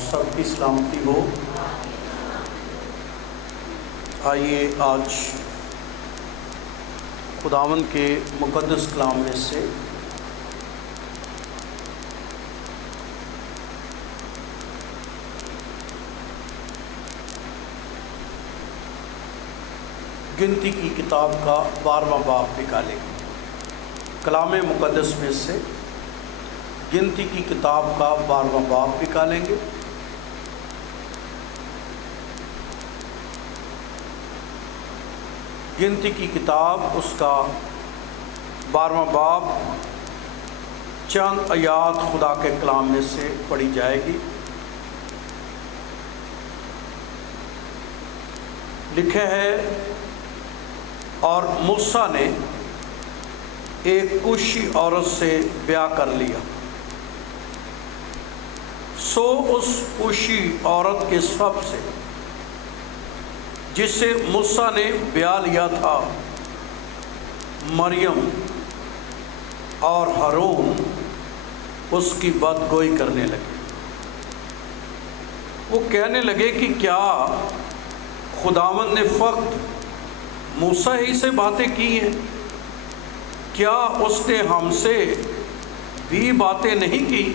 سب کی سلامتی ہو۔ آئیے آج خداوند کے مقدس کلام میں سے گنتی کی کتاب کا 12واں باب نکالیں گے۔ کلام مقدس میں سے گنتی کی کتاب کا 12واں باب نکالیں گے۔ گنتی کی کتاب اس کا 12واں باب چند آیات خدا کے کلام میں سے پڑھی جائے گی۔ لکھا ہے، اور موسیٰ نے ایک کوشی عورت سے بیاہ کر لیا، سو اس کوشی عورت کے سب سے جسے موسیٰ نے بیاہ لیا تھا مریم اور ہارون اس کی بدگوئی کرنے لگے۔ وہ کہنے لگے کہ کیا خداوند نے فقط موسیٰ ہی سے باتیں کی ہیں؟ کیا اس نے ہم سے بھی باتیں نہیں کی؟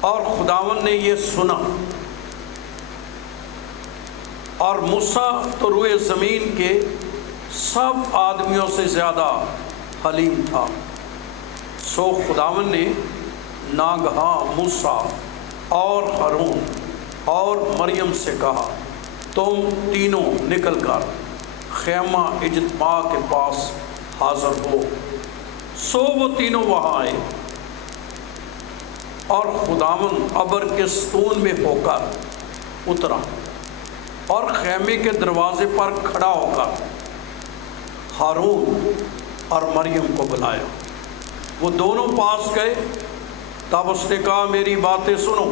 اور خداوند نے یہ سنا، اور موسیٰ تو روئے زمین کے سب آدمیوں سے زیادہ حلیم تھا۔ سو خداوند نے ناگہاں موسیٰ اور ہارون اور مریم سے کہا، تم تینوں نکل کر خیمہ اجتماع کے پاس حاضر ہو۔ سو وہ تینوں وہاں آئے، اور خداوند ابر کے ستون میں ہو کر اترا اور خیمے کے دروازے پر کھڑا ہو کر ہارون اور مریم کو بلایا۔ وہ دونوں پاس گئے، تب اس نے کہا، میری باتیں سنو۔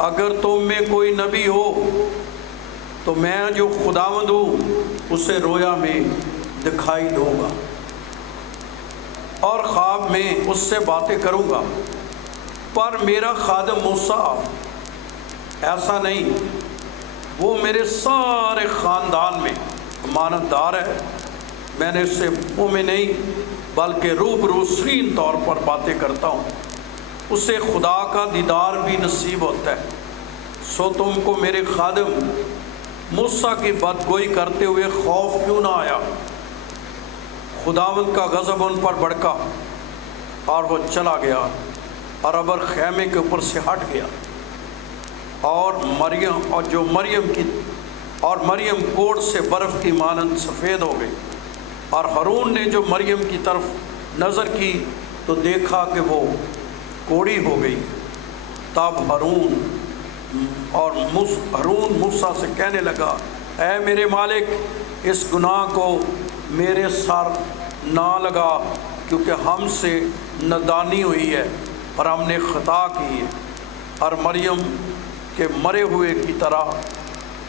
اگر تم میں کوئی نبی ہو تو میں جو خداوند ہوں اسے رویا میں دکھائی دوں گا، اور خواب میں اس سے باتیں کروں گا۔ پر میرا خادم موسیٰ ایسا نہیں، وہ میرے سارے خاندان میں امانت دار ہے۔ میں نے اس سے منہ میں نہیں بلکہ روبرو سرین طور پر باتیں کرتا ہوں۔ اسے خدا کا دیدار بھی نصیب ہوتا ہے۔ سو تم کو میرے خادم موسیٰ کی بدگوئی کرتے ہوئے خوف کیوں نہ آیا؟ خداوند کا غضب ان پر بھڑکا، اور وہ چلا گیا اور ابر خیمے کے اوپر سے ہٹ گیا، اور مریم کوڑ سے برف کی مانند سفید ہو گئی۔ اور ہارون نے جو مریم کی طرف نظر کی تو دیکھا کہ وہ کوڑی ہو گئی۔ تب ہارون موسیٰ سے کہنے لگا، اے میرے مالک، اس گناہ کو میرے سر نہ لگا، کیونکہ ہم سے نادانی ہوئی ہے اور ہم نے خطا کی ہے، اور مریم کے مرے ہوئے کی طرح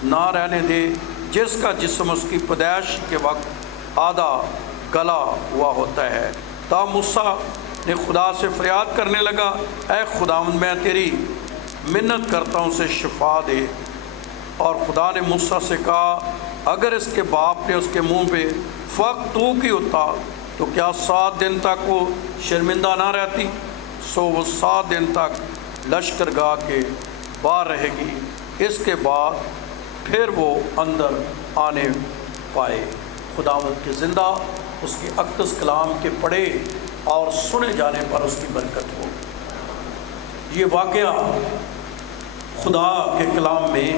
نہ رہنے دے، جس کا جسم اس کی پیدائش کے وقت آدھا گلا ہوا ہوتا ہے۔ تب موسیٰ نے خدا سے فریاد کرنے لگا، اے خداوند، میں تیری منت کرتا ہوں، اسے شفا دے۔ اور خدا نے موسیٰ سے کہا، اگر اس کے باپ نے اس کے منہ پہ فقط تو کی ہوتا تو کیا 7 دن تک وہ شرمندہ نہ رہتی؟ سو وہ 7 دن تک لشکر گاہ کے باہر رہے گی، اس کے بعد پھر وہ اندر آنے پائے۔ خداوند کے زندہ اس کے اقدس کلام کے پڑھے اور سنے جانے پر اس کی برکت ہو۔ یہ واقعہ خدا کے کلام میں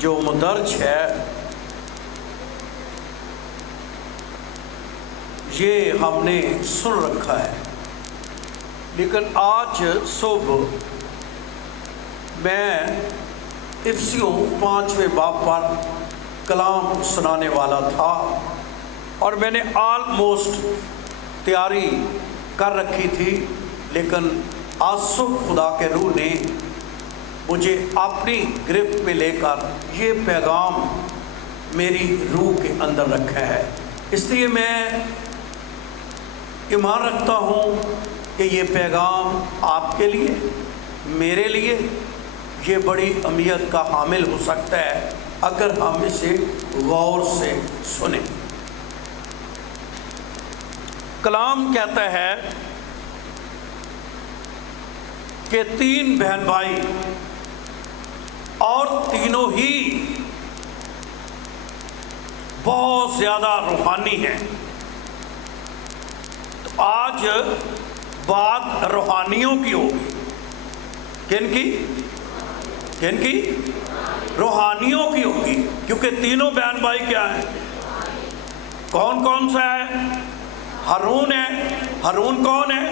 جو مندرج ہے، یہ ہم نے سن رکھا ہے، لیکن آج صبح میں افسیوں 5ویں باب پر کلام سنانے والا تھا، اور میں نے آلموسٹ تیاری کر رکھی تھی، لیکن آج صبح خدا کے روح نے مجھے اپنی گرفت میں لے کر یہ پیغام میری روح کے اندر رکھا ہے۔ اس لیے میں ایمان رکھتا ہوں کہ یہ پیغام آپ کے لیے، میرے لیے یہ بڑی اہمیت کا حامل ہو سکتا ہے اگر ہم اسے غور سے سنیں۔ کلام کہتا ہے کہ 3 بہن بھائی اور تینوں ہی بہت زیادہ روحانی ہیں۔ تو آج بات روحانیوں کی ہوگی۔ کن کی؟ روحانیوں کی ہوگی، کیونکہ تینوں بہن بھائی کیا ہیں؟ کون کون سا ہے؟ ہارون ہے۔ ہارون کون ہے؟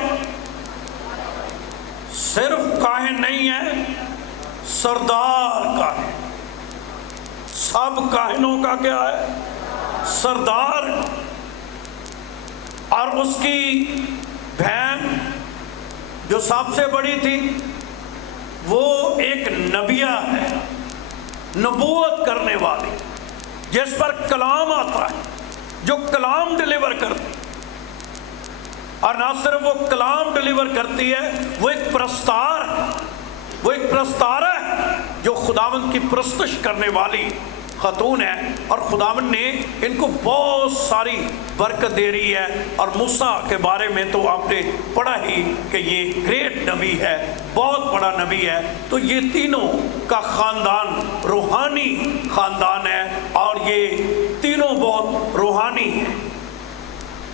صرف کاہن نہیں ہے، سردار کاہن۔ سب کاہنوں کا کیا ہے؟ سردار۔ اور اس کی بہن جو سب سے بڑی تھی وہ ایک نبیہ ہے، نبوت کرنے والی، جس پر کلام آتا ہے، جو کلام ڈیلیور کرتی۔ اور نہ صرف وہ کلام ڈیلیور کرتی ہے، وہ ایک پرستارہ ہے جو خداوند کی پرستش کرنے والی خاتون ہے، اور خداوند نے ان کو بہت ساری برکت دے رہی ہے۔ اور موسیٰ کے بارے میں تو آپ نے پڑھا ہی کہ یہ گریٹ نبی ہے، بہت بڑا نبی ہے۔ تو یہ تینوں کا خاندان روحانی خاندان ہے، اور یہ تینوں بہت روحانی ہیں۔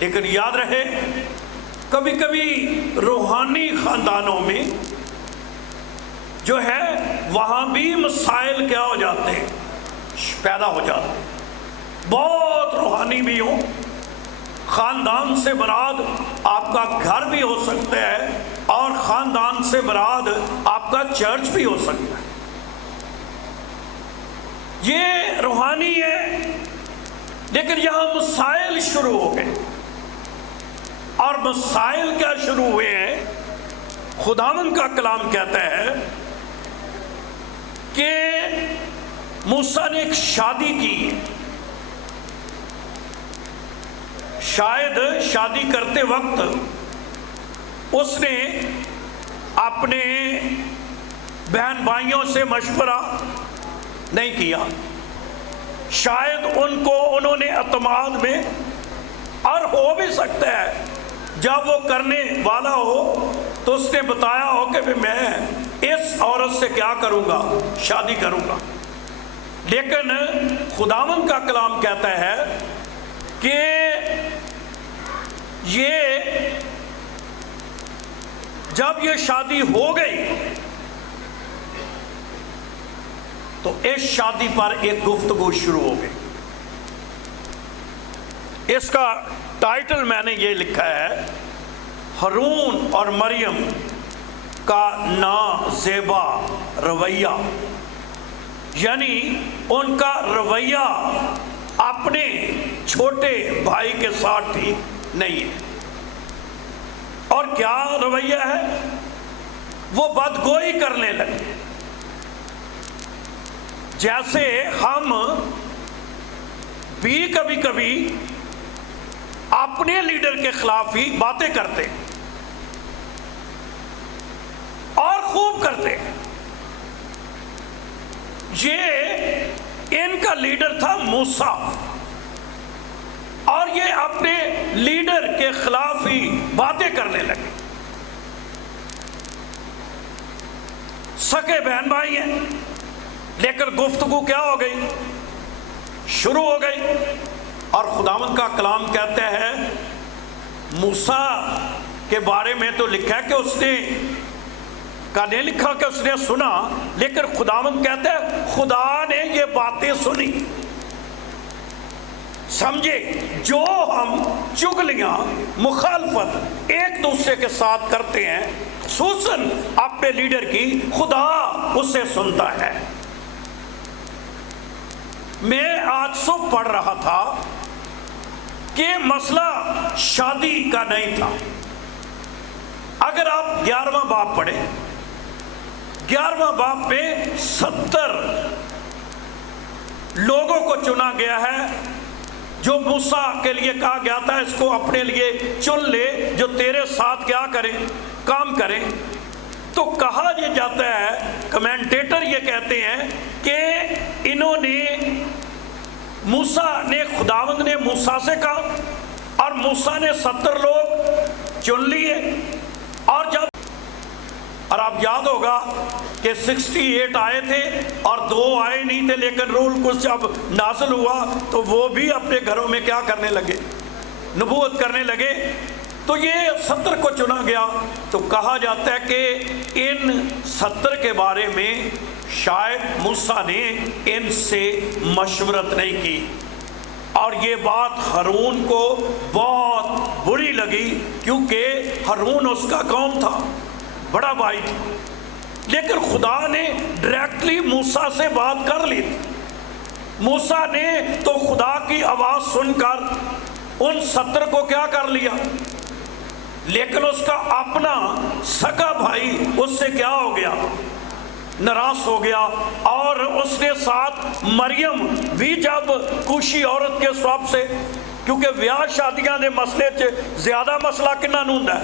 لیکن یاد رہے، کبھی کبھی روحانی خاندانوں میں جو ہے وہاں بھی مسائل کیا ہو جاتے ہیں؟ پیدا ہو جاتے ہیں۔ بہت روحانی بھی ہوں، خاندان سے مراد آپ کا گھر بھی ہو سکتا ہے، اور خاندان سے مراد آپ کا چرچ بھی ہو سکتا ہے۔ یہ روحانی ہے، لیکن یہاں مسائل شروع ہو گئے۔ اور مسائل کیا شروع ہوئے ہیں؟ خداوند کا کلام کہتا ہے کہ موسیٰ نے ایک شادی کی۔ شاید شادی کرتے وقت اس نے اپنے بہن بھائیوں سے مشورہ نہیں کیا، شاید انہوں نے اعتماد میں، اور ہو بھی سکتا ہے جب وہ کرنے والا ہو تو اس نے بتایا ہو کہ میں اس عورت سے کیا کروں گا؟ شادی کروں گا۔ لیکن خداوند کا کلام کہتا ہے کہ جب یہ شادی ہو گئی تو اس شادی پر ایک گفتگو شروع ہو گئی۔ اس کا ٹائٹل میں نے یہ لکھا ہے، ہارون اور مریم کا نازیبا رویہ، یعنی ان کا رویہ اپنے چھوٹے بھائی کے ساتھ ٹھیک نہیں ہے۔ اور کیا رویہ ہے؟ وہ بدگوئی کرنے لگے۔ جیسے ہم بھی کبھی کبھی اپنے لیڈر کے خلاف ہی باتیں کرتے اور خوب کرتے۔ یہ ان کا لیڈر تھا موسیٰ، اور یہ اپنے لیڈر کے خلاف ہی باتیں کرنے لگے۔ سکے بہن بھائی ہیں، لیکن گفتگو کیا ہو گئی؟ شروع ہو گئی۔ اور خداوند کا کلام کہتا ہے، موسیٰ کے بارے میں تو لکھا ہے کہ اس نے کا نہیں لکھا کہ اس نے سنا، لیکن خداوند کہتا ہے خدا نے یہ باتیں سنی۔ سمجھے، جو ہم چغلیاں مخالفت ایک دوسرے کے ساتھ کرتے ہیں، خصوصاً اپنے لیڈر کی، خدا اسے سنتا ہے۔ میں آج صبح پڑھ رہا تھا کہ مسئلہ شادی کا نہیں تھا۔ اگر آپ 11واں باب پڑھیں، 11واں باب پہ 70 لوگوں کو چنا گیا ہے، جو موسیٰ کے لیے کہا گیا تھا اس کو اپنے لیے چن لے، جو تیرے ساتھ کیا کریں؟ کام کریں۔ تو تو کہا یہ جاتا ہے، کمنٹیٹر یہ کہتے ہیں کہ انہوں نے موسیٰ نے، خداوند نے موسیٰ سے کہا اور موسیٰ نے 70 لوگ چن لیے، اور آپ یاد ہوگا کہ 68 آئے تھے اور 2 آئے نہیں تھے، لیکن روح القدس جب نازل ہوا تو وہ بھی اپنے گھروں میں کیا کرنے لگے؟ نبوت کرنے لگے۔ تو یہ 70 کو چنا گیا۔ تو کہا جاتا ہے کہ ان 70 کے بارے میں شاید موسیٰ نے ان سے مشورت نہیں کی، اور یہ بات ہارون کو بہت بری لگی، کیونکہ ہارون اس کا قوم تھا، بڑا بھائی تھا، لیکن خدا نے ڈائریکٹلی موسیٰ سے بات کر لی تھی۔ موسیٰ نے تو خدا کی آواز سن کر ان 70 کو کیا کر لیا، لیکن اس کا اپنا سگا بھائی اس سے کیا ہو گیا؟ ناراض ہو گیا، اور اس نے ساتھ مریم بھی جب کوشی عورت کے سواب سے، کیونکہ بیاہ شادیاں دے مسئلے چ زیادہ مسئلہ کنہ نوں ہے،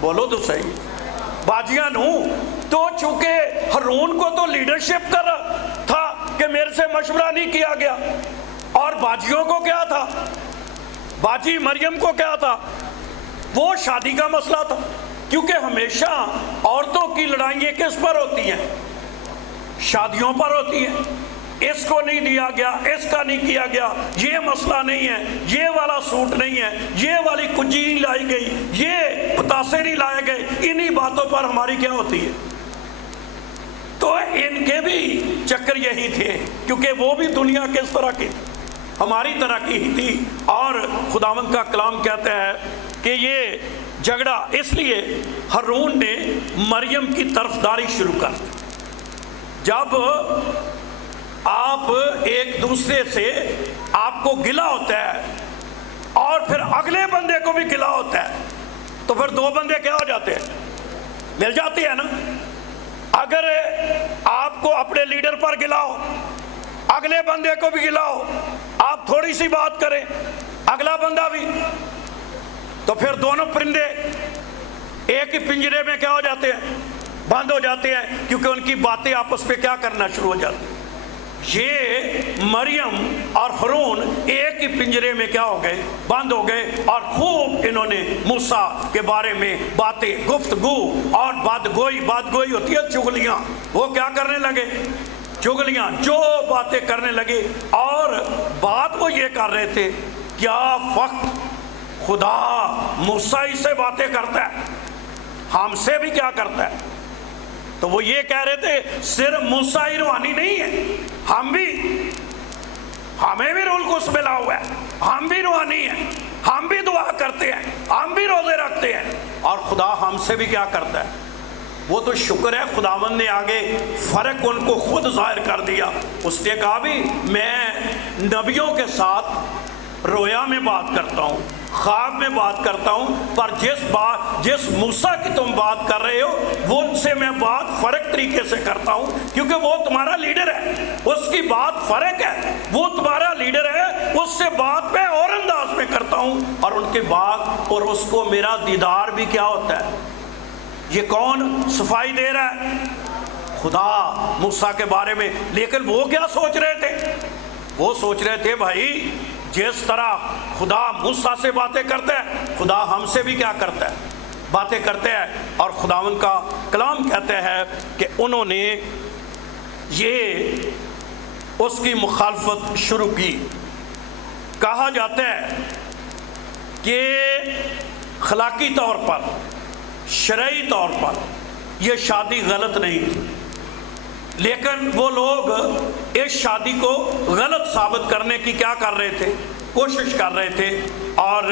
بولو تو صحیح، باجیاں نوں، تو چونکہ ہارون کو تو لیڈرشپ کر تھا کہ میرے سے مشورہ نہیں کیا گیا، اور باجیوں کو کیا تھا؟ باجی مریم کو کیا تھا؟ وہ شادی کا مسئلہ تھا، کیونکہ ہمیشہ عورتوں کی لڑائیاں کس پر ہوتی ہیں؟ شادیوں پر ہوتی ہیں۔ اس کو نہیں دیا گیا، اس کا نہیں کیا گیا، یہ مسئلہ نہیں ہے، یہ والا سوٹ نہیں ہے، یہ والی کجی نہیں لائی گئی، یہ پتاسے نہیں لائے گئے، انہی باتوں پر ہماری کیا ہوتی ہے؟ تو ان کے بھی چکر یہی تھے، کیونکہ وہ بھی دنیا کس طرح کی تھی؟ ہماری طرح کی ہی تھی۔ اور خداوند کا کلام کہتا ہے کہ یہ جھگڑا اس لیے ہارون نے مریم کی طرفداری شروع کر دی۔ جب آپ ایک دوسرے سے آپ کو گلہ ہوتا ہے اور پھر اگلے بندے کو بھی گلہ ہوتا ہے، تو پھر 2 بندے کیا ہو جاتے ہیں؟ مل جاتے ہیں نا۔ اگر آپ کو اپنے لیڈر پر گلہ ہو، اگلے بندے کو بھی گلہ ہو، آپ تھوڑی سی بات کریں، اگلا بندہ بھی، تو پھر دونوں پرندے ایک ہی پنجرے میں کیا ہو جاتے ہیں؟ بند ہو جاتے ہیں، کیونکہ ان کی باتیں آپس میں کیا کرنا شروع ہو جاتی ہیں۔ یہ مریم اور ہارون ایک ہی پنجرے میں کیا ہو گئے؟ بند ہو گئے، اور خوب انہوں نے موسیٰ کے بارے میں باتیں، گفتگو اور بات گوئی ہوتی ہے، چغلیاں، وہ کیا کرنے لگے؟ چغلیاں، جو باتیں کرنے لگے، اور بات وہ یہ کر رہے تھے، کیا وقت خدا موسیٰ ہی سے باتیں کرتا ہے، ہم سے بھی کیا کرتا ہے؟ تو وہ یہ کہہ رہے تھے صرف موسیٰ ہی روحانی نہیں ہے، ہمیں بھی روح القدس ملا ہوا ہے، ہم بھی روحانی ہیں، ہم بھی دعا کرتے ہیں، ہم بھی روزے رکھتے ہیں، اور خدا ہم سے بھی کیا کرتا ہے؟ وہ تو شکر ہے خداوند نے آگے فرق ان کو خود ظاہر کر دیا۔ اس نے کہا بھی میں نبیوں کے ساتھ رویا میں بات کرتا ہوں، خواب میں بات کرتا ہوں، پر جس موسیٰ کی تم بات کر رہے ہو وہ ان سے میں بات فرق طریقے سے کرتا ہوں، کیونکہ وہ تمہارا لیڈر ہے، اس کی بات فرق ہے، وہ تمہارا لیڈر ہے، اس سے بات میں اور انداز میں کرتا ہوں، اور ان کی بات اور اس کو میرا دیدار بھی کیا ہوتا ہے۔ یہ کون صفائی دے رہا ہے؟ خدا موسیٰ کے بارے میں۔ لیکن وہ کیا سوچ رہے تھے؟ وہ سوچ رہے تھے بھائی جس طرح خدا موسیٰ سے باتیں کرتا ہے، خدا ہم سے بھی کیا کرتا ہے؟ باتیں کرتے ہیں۔ اور خداوند کا کلام کہتا ہے کہ انہوں نے یہ اس کی مخالفت شروع کی۔ کہا جاتا ہے کہ اخلاقی طور پر، شرعی طور پر یہ شادی غلط نہیں تھی، لیکن وہ لوگ اس شادی کو غلط ثابت کرنے کی کیا کر رہے تھے؟ کوشش کر رہے تھے، اور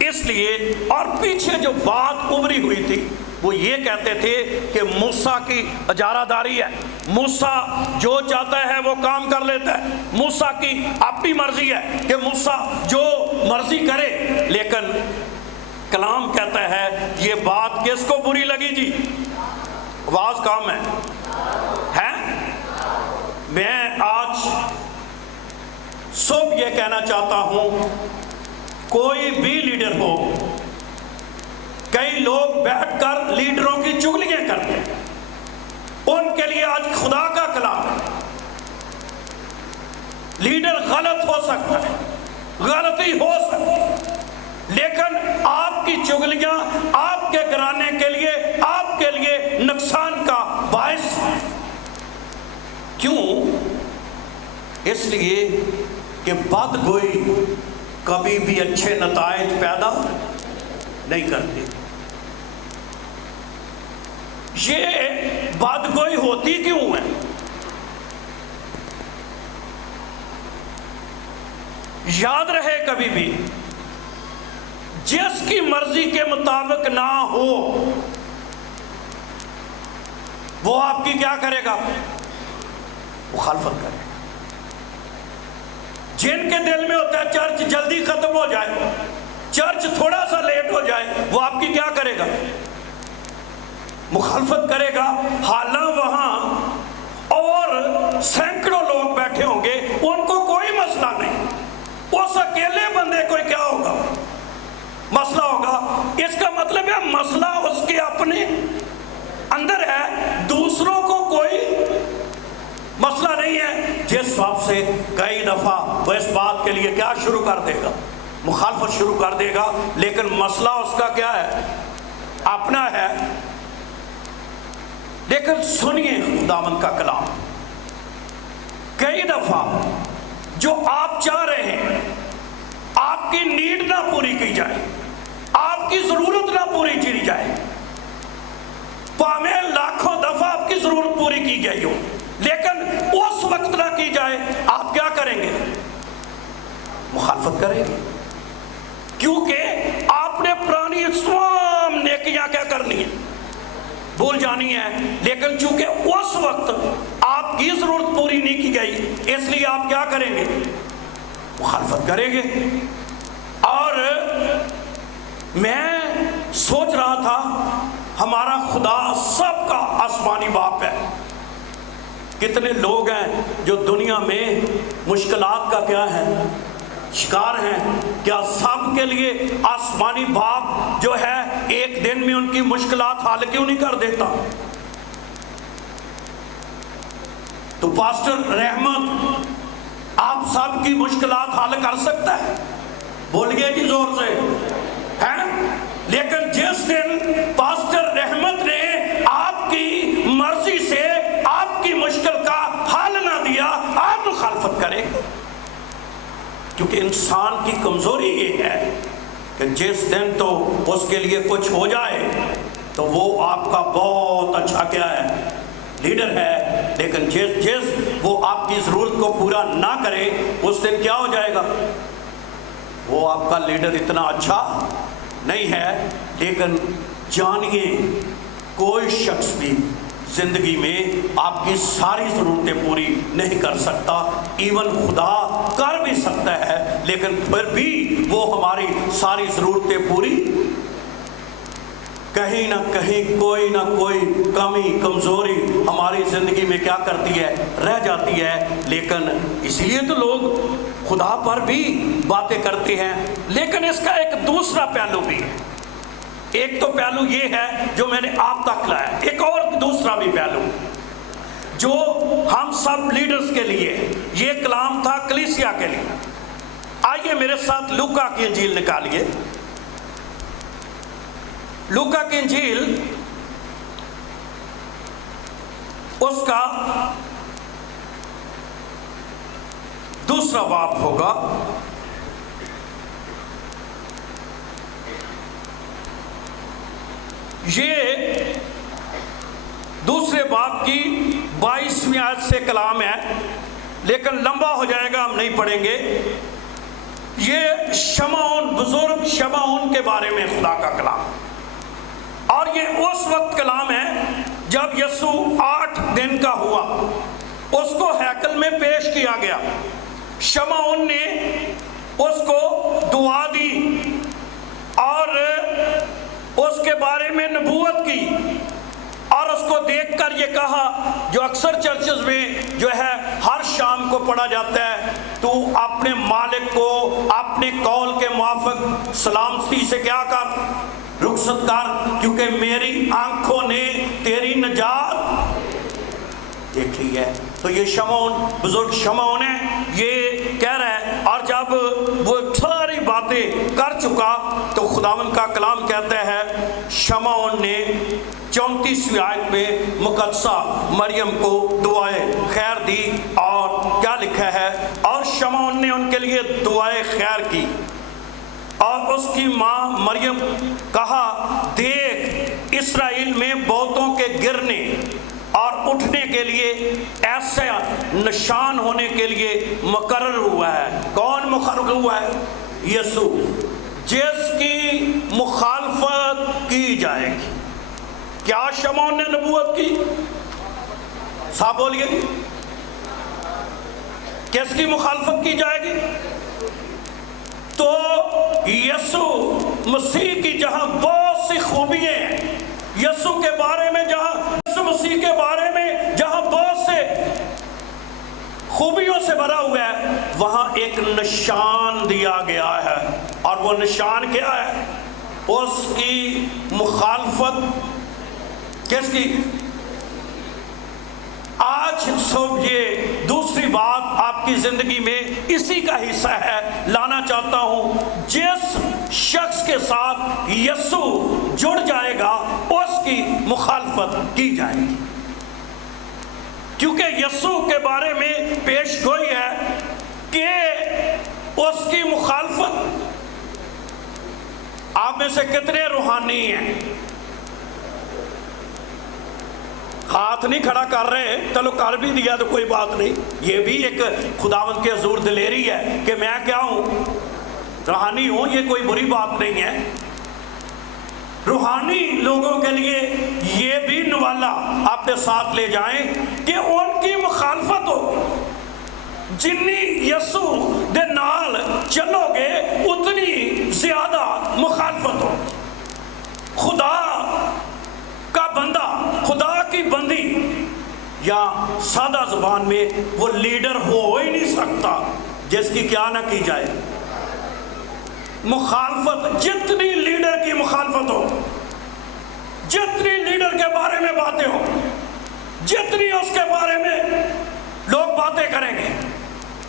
اس لیے اور پیچھے جو بات ابھری ہوئی تھی وہ یہ کہتے تھے کہ موسیٰ کی اجارہ داری ہے، موسیٰ جو چاہتا ہے وہ کام کر لیتا ہے، موسیٰ کی اپنی مرضی ہے کہ موسیٰ جو مرضی کرے۔ لیکن کلام کہتا ہے یہ بات کس کو بری لگی جی؟ آواز کام ہے۔ میں آج صبح یہ کہنا چاہتا ہوں، کوئی بھی لیڈر ہو، کئی لوگ بیٹھ کر لیڈروں کی چغلیاں کرتے ہیں، ان کے لیے آج خدا کا کلام ہے۔ لیڈر غلط ہو سکتا ہے، غلطی ہو سکتی ہے، لیکن آپ کی چغلیاں آپ کے گھرانے کے لیے، آپ کے لیے نقصان کا باعث ہے۔ کیوں؟ اس لیے کہ بدگوئی کبھی بھی اچھے نتائج پیدا نہیں کرتی۔ یہ بدگوئی ہوتی کیوں ہے؟ یاد رہے کبھی بھی جس کی مرضی کے مطابق نہ ہو وہ آپ کی کیا کرے گا؟ مخالفت کرے گا۔ جن کے دل میں ہوتا ہے چرچ جلدی ختم ہو جائے، چرچ تھوڑا سا لیٹ ہو جائے، وہ آپ کی کیا کرے گا؟ مخالفت کرے گا۔ حالانکہ وہاں اور سینکڑوں لوگ بیٹھے ہوں گے، ان کو کوئی مسئلہ نہیں، اس اکیلے بندے کو کیا ہوگا؟ مسئلہ ہوگا۔ اس کا مطلب ہے مسئلہ اس کے اپنے اندر ہے، دوسروں کو کوئی مسئلہ نہیں ہے۔ جس وقت سے کئی دفعہ وہ اس بات کے لیے کیا شروع کر دے گا؟ مخالفت شروع کر دے گا، لیکن مسئلہ اس کا کیا ہے؟ اپنا ہے۔ لیکن سنیے خداوند کا کلام، کئی دفعہ جو آپ چاہ رہے ہیں آپ کی نیڈ نہ پوری کی جائے، آپ کی ضرورت نہ پوری کی جائے، پاویں لاکھوں دفعہ آپ کی ضرورت پوری کی گئی ہو، لیکن اس وقت نہ کی جائے، آپ کیا کریں گے؟ مخالفت کریں گے۔ کیونکہ آپ نے پرانی تمام نیکیاں کیا کرنی ہے؟ بھول جانی ہے، لیکن چونکہ اس وقت آپ کی ضرورت پوری نہیں کی گئی، اس لیے آپ کیا کریں گے؟ مخالفت کریں گے۔ اور میں سوچ رہا تھا ہمارا خدا سب کا آسمانی باپ ہے۔ کتنے لوگ ہیں جو دنیا میں مشکلات کا کیا ہے؟ شکار ہیں۔ کیا سب کے لیے آسمانی باپ جو ہے ایک دن میں ان کی مشکلات حل کیوں نہیں کر دیتا؟ تو پاسٹر رحمت آپ سب کی مشکلات حل کر سکتا ہے؟ بولیے جی زور سے، ہے نا؟ لیکن جس دن پاسٹر رحمت نے آپ کی مرضی سے آپ کی مشکل کا حل نہ دیا، آپ مخالفت کریں۔ کیونکہ انسان کی کمزوری یہ ہے کہ جس دن تو اس کے لیے کچھ ہو جائے تو وہ آپ کا بہت اچھا کیا ہے؟ لیڈر ہے، لیکن جس وہ آپ کی ضرورت کو پورا نہ کرے اس دن کیا ہو جائے گا؟ وہ آپ کا لیڈر اتنا اچھا نہیں ہے۔ لیکن جانیے کوئی شخص بھی زندگی میں آپ کی ساری ضرورتیں پوری نہیں کر سکتا، ایون خدا کر بھی سکتا ہے، لیکن پھر بھی وہ ہماری ساری ضرورتیں پوری کہیں نہ کہیں کوئی نہ کوئی کمی کمزوری ہماری زندگی میں کیا کرتی ہے؟ رہ جاتی ہے۔ لیکن اس لیے تو لوگ خدا پر بھی باتیں کرتے ہیں، لیکن اس کا ایک دوسرا پہلو بھی ہے۔ ایک تو پہلو یہ ہے جو میں نے آپ تک لایا، ایک اور دوسرا بھی پہلو جو ہم سب لیڈرز کے لیے، یہ کلام تھا کلیسیا کے لیے۔ آئیے میرے ساتھ لوکا کی انجیل نکالیے۔ لوکا کی انجیل اس کا دوسرا باب ہوگا، یہ دوسرے باب کی 22ویں آیت سے کلام ہے، لیکن لمبا ہو جائے گا، ہم نہیں پڑھیں گے۔ یہ شمعون، بزرگ شمعون کے بارے میں خدا کا کلام، اور یہ اس وقت کلام ہے جب یسوع 8 دن کا ہوا، اس کو ہیکل میں پیش کیا گیا۔ شمعون نے اس کو دعا دی اور اس کے بارے میں نبوت کی، اور اس کو دیکھ کر یہ کہا جو اکثر چرچز میں جو ہے ہر شام کو پڑھا جاتا ہے، تو اپنے مالک کو اپنے قول کے موافق سلامتی سے کیا کر؟ رخصت کر کیونکہ میری آنکھوں نے تیری نجات دیکھی ہے۔ تو یہ شمعون، بزرگ شمعون ہے، یہ کہہ رہا ہے، اور جب وہ ساری باتیں کر چکا تو خداوند کا کلام کہتا ہے شمعون نے 34ویں آیت میں مقدسہ مریم کو دعائے خیر دی، اور کیا لکھا ہے، اور شمعون نے ان کے لیے دعائے خیر کی، اور اس کی ماں مریم کہا دیکھ اسرائیل میں بہتوں کے گرنے اور اٹھنے کے لیے ایسا نشان ہونے کے لیے مقرر ہوا ہے۔ کون مقرر ہوا ہے؟ یسوع، جس کی مخالفت کی جائے گی۔ کیا شمعون نے نبوت کی؟ صاحب بولیے، کس کی مخالفت کی جائے گی؟ تو یسوع مسیح کی جہاں بہت سی خوبیاں ہیں، یسوع کے بارے میں یسوع مسیح کے بارے میں جہاں بہت سے خوبیوں سے بھرا ہوا ہے، وہاں ایک نشان دیا گیا ہے، اور وہ نشان کیا ہے؟ اس کی مخالفت کس کی؟ آج صبح یہ دوسری بات آپ کی زندگی میں اسی کا حصہ ہے، لانا چاہتا ہوں، جس شخص کے ساتھ یسوع جڑ جائے گا اس کی مخالفت کی جائے گی، کیونکہ یسوع کے بارے میں پیش گوئی ہے کہ اس کی مخالفت۔ آپ میں سے کتنے روحانی ہیں؟ ہاتھ نہیں کھڑا کر رہے، چلو کر بھی دیا تو کوئی بات نہیں، یہ بھی ایک خداوند کے حضور دلیری ہے کہ میں کیا ہوں؟ روحانی ہوں، یہ کوئی بری بات نہیں ہے۔ روحانی لوگوں کے لیے یہ بھی نوالا آپ کے ساتھ لے جائیں کہ ان کی مخالفت ہو، جنی یسوع دے نال چلو گے اتنی زیادہ مخالفت ہو۔ خدا کا بندہ، خدا کی بندی، یا سادہ زبان میں وہ لیڈر ہو ہی نہیں سکتا جس کی کیا نہ کی جائے مخالفت۔ جتنی لیڈر کی مخالفت ہو، جتنی لیڈر کے بارے میں باتیں ہو، جتنی اس کے بارے میں لوگ باتیں کریں گے،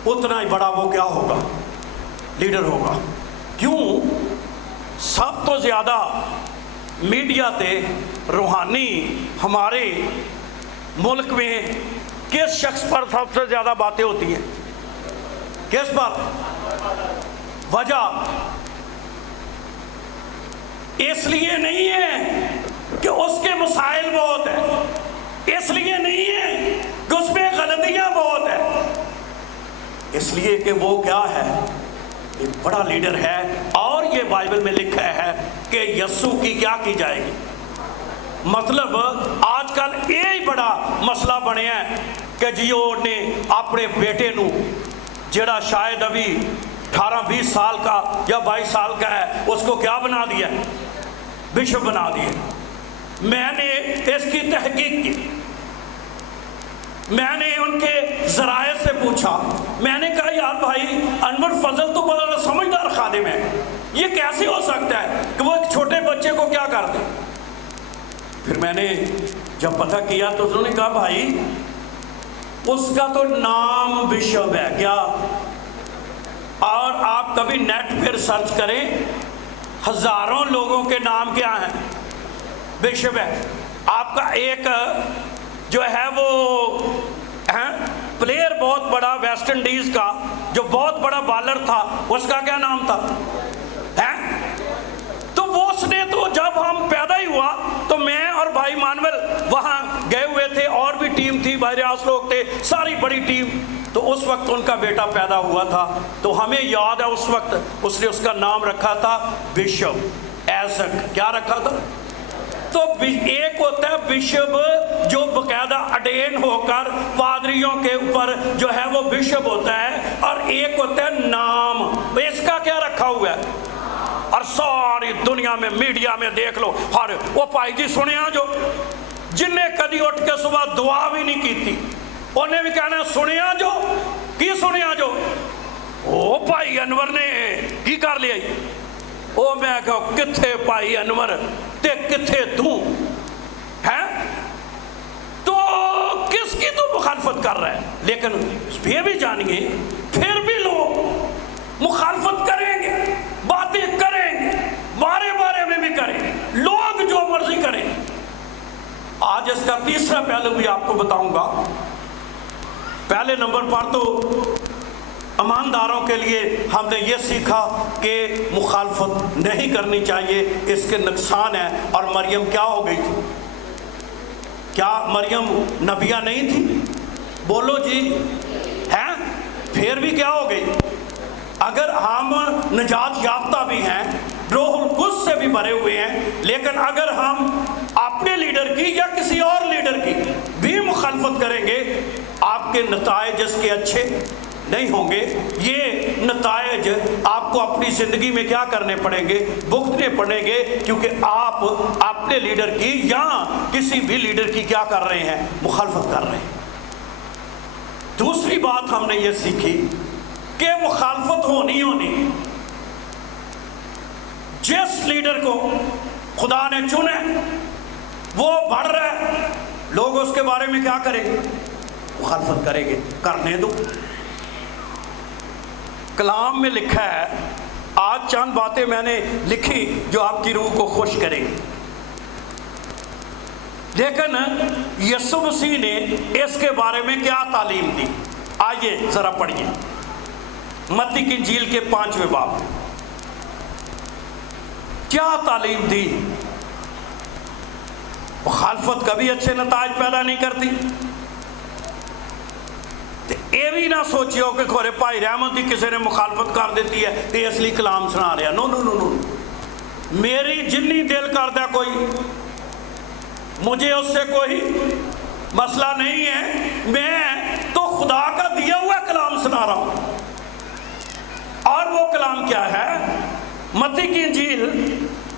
اتنا ہی بڑا وہ کیا ہوگا؟ لیڈر ہوگا۔ کیوں؟ سب تو زیادہ میڈیا تے روحانی ہمارے ملک میں کس شخص پر سب سے زیادہ باتیں ہوتی ہیں؟ کس پر؟ وجہ اس لیے نہیں ہے کہ اس کے مسائل بہت ہیں، اس لیے نہیں ہے کہ اس میں غلطیاں بہت ہیں، اس لیے کہ وہ کیا ہے؟ ایک بڑا لیڈر ہے، اور یہ بائبل میں لکھا ہے کہ یسوع کی کیا کی جائے گی۔ مطلب آج کل یہ بڑا مسئلہ بنیا ہے کہ جیو نے اپنے بیٹے نو جڑا شاید ابھی 18-20 سال کا یا 22 سال کا ہے، اس کو کیا بنا دیا؟ بشپ بنا دیا۔ میں نے اس کی تحقیق کی، میں نے ان کے ذرائع سے پوچھا، میں نے کہا یار بھائی انور فضل تو بڑا سمجھدار خادم ہے، یہ کیسے ہو سکتا ہے کہ وہ ایک چھوٹے بچے کو کیا کر دے؟ پھر میں نے جب پتہ کیا تو انہوں نے کہا بھائی اس کا تو نام بشپ ہے کیا، اور آپ کبھی نیٹ پہ سرچ کریں، ہزاروں لوگوں کے نام کیا ہیں؟ بشپ ہے۔ آپ کا ایک جو ہے وہ پلیئر بہت بڑا ویسٹ انڈیز کا جو بہت بڑا بالر تھا، اس کا کیا نام تھا؟ تو وہ اس نے تو جب ہم پیدا ہی ہوا تو میں اور بھائی مانول وہاں گئے ہوئے تھے، اور بھی ٹیم تھی، بھائی ریاض لوگ تھے، ساری بڑی ٹیم، تو اس وقت ان کا بیٹا پیدا ہوا تھا، تو ہمیں یاد ہے اس وقت اس نے اس کا نام رکھا تھا بشپ ایزک۔ کیا رکھا تھا؟ تو ایک ہوتا ہے بشپ جو باقاعدہ اڈین ہو کر پادریوں کے اوپر جو ہے وہ بشپ ہوتا ہے، اور ایک ہوتا ہے نام، اس کا کیا رکھا ہوا ہے؟ اور ساری دنیا میں میڈیا میں دیکھ لو، ہر وہ بھائی جی سنیا جو جن نے کدی اٹھ کے صبح دعا بھی نہیں کی تھی، انہیں بھی کہنا سنیا جو کی سنیا جو، او بھائی انور نے کی کر لیا، وہ میں کہا کتھے پائی انور تے کتھے تو ہے، تو کس کی تو مخالفت کر رہا ہے؟ لیکن یہ بھی جانیے پھر بھی لوگ مخالفت کریں گے، باتیں کریں گے، بارے بارے میں بھی کریں، لوگ جو مرضی کریں۔ آج اس کا تیسرا پہلو بھی آپ کو بتاؤں گا۔ پہلے نمبر پر تو ایمانداروں کے لیے ہم نے یہ سیکھا کہ مخالفت نہیں کرنی چاہیے، اس کے نقصان ہیں۔ اور مریم کیا ہو گئی تھی؟ کیا مریم نبیہ نہیں تھی؟ بولو جی، ہیں؟ پھر بھی کیا ہو گئی؟ اگر ہم نجات یافتہ بھی ہیں، روح القدس سے بھی بھرے ہوئے ہیں، لیکن اگر ہم اپنے لیڈر کی یا کسی اور لیڈر کی بھی مخالفت کریں گے، آپ کے نتائج اس کے اچھے نہیں ہوں گے۔ یہ نتائج آپ کو اپنی زندگی میں کیا کرنے پڑیں گے؟ بھگتنے پڑیں گے، کیونکہ آپ اپنے لیڈر کی یا کسی بھی لیڈر کی کیا کر رہے ہیں؟ مخالفت کر رہے ہیں۔ دوسری بات ہم نے یہ سیکھی کہ مخالفت ہونی جس لیڈر کو خدا نے چنے وہ بڑھ رہا ہے، لوگ اس کے بارے میں کیا کریں گے؟ مخالفت کریں گے۔ کرنے دو۔ کلام میں لکھا ہے، آج چند باتیں میں نے لکھی جو آپ کی روح کو خوش کریں گی، لیکن یسوع مسیح نے اس کے بارے میں کیا تعلیم دی؟ آئیے ذرا پڑھیے متی کی انجیل کے 5ویں باب، کیا تعلیم دی؟ مخالفت کبھی اچھے نتائج پیدا نہیں کرتی۔ یہ بھی نہ سوچیو کہ کھورے پائی رحمت دی کسی نے مخالفت کر دیتی ہے تو اس لیے کلام سنا رہا۔ نو نو نو نو، میری جنی دل کر دیا کوئی، مجھے اس سے کوئی مسئلہ نہیں ہے، میں تو خدا کا دیا ہوا کلام سنا رہا ہوں۔ اور وہ کلام کیا ہے؟ متی کی انجیل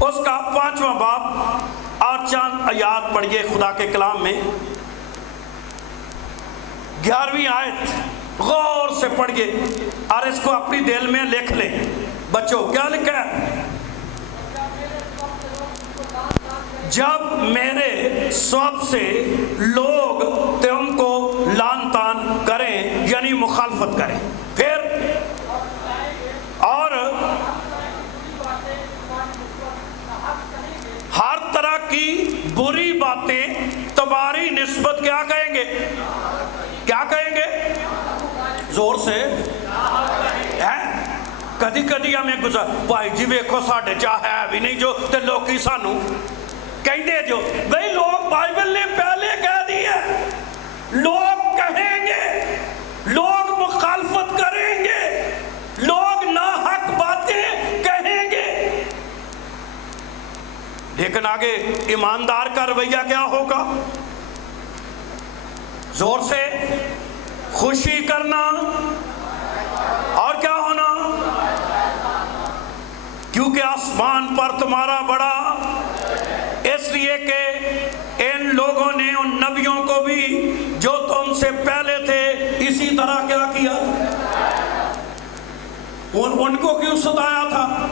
اس کا 5واں باب اور چند آیات پڑھیے خدا کے کلام میں۔ 11ویں آیت غور سے پڑھیے اور اس کو اپنی دل میں لکھ لیں۔ بچوں کیا لکھا ہے؟ جب میرے سب سے لوگ تم کو لان تان کریں، یعنی مخالفت کریں، پھر اور ہر طرح کی بری باتیں تمہاری نسبت کیا کہیں گے؟ کیا کہیں گے؟ زور سے کدی کدی ہمیں گزر بھائی جی ویکھو ساڈے چاہ ہے بھی نہیں جو تے لوکی سانو کہندے جو بھئی لوگ بائبل نے پہلے کہہ دی ہے، لوگ کہیں گے، لوگ مخالفت کریں گے، لوگ ناحق باتیں کہیں گے، لیکن آگے ایماندار کا رویہ کیا ہوگا؟ زور سے خوشی کرنا اور کیا ہونا؟ کیونکہ آسمان پر تمہارا بڑا، اس لیے کہ ان لوگوں نے ان نبیوں کو بھی جو تم سے پہلے تھے اسی طرح کیا کیا تھا؟ ان کو کیوں ستایا تھا؟